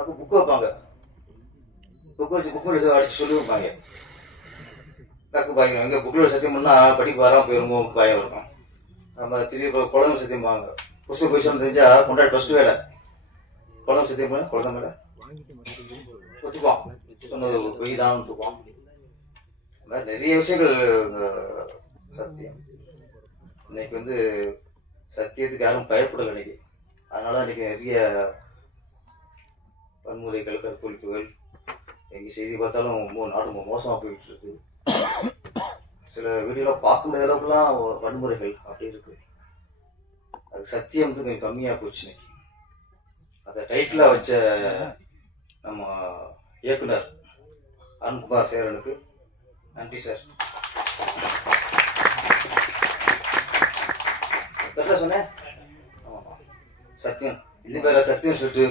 அப்போ புக்கு வைப்பாங்க. புக்கு வச்சு புக்கு அடிச்சு சொல்லி வைப்பாங்க. டக்கு பயம் எங்கே புக்கில் சத்தியம் பண்ணால் படிக்க வராமல் போயிருமோ பயம் இருக்கும். நம்ம திருப்பி குழந்தை சத்தியம்பாங்க. புதுசு தெரிஞ்சால் கொண்டாடி ஃபஸ்ட்டு வேலை குழந்தை சத்தியம் பண்ண குழந்தை மேலே ஒத்துக்குவான். சொன்னது பொய் தான் ஒத்துக்குவான். இந்த மாதிரி நிறைய விஷயங்கள் சத்தியம். இன்னைக்கு சத்தியத்துக்கு யாரும் பயப்படலை இன்னைக்கு. அதனால இன்னைக்கு நிறைய வன்முறைகள், கற்பழிப்புகள், எங்கள் செய்தி பார்த்தாலும் ரொம்ப நாடு ரொம்ப மோசமாக போயிட்டு இருக்கு. சில வீடியோலாம் பார்க்க முடியாத அளவுக்குலாம் வன்முறைகள் அப்படி இருக்கு. அது சத்தியம் கொஞ்சம் கம்மியாக போச்சு இன்னைக்கு. அதை டைட்டிலாக வச்ச நம்ம இயக்குனர் அருண்குமார் சேரனுக்கு நன்றி சார். கரெக்டாக சொன்னேன். ஆமாம், சத்தியம் இது வேற சத்தியம் சொல்லிட்டு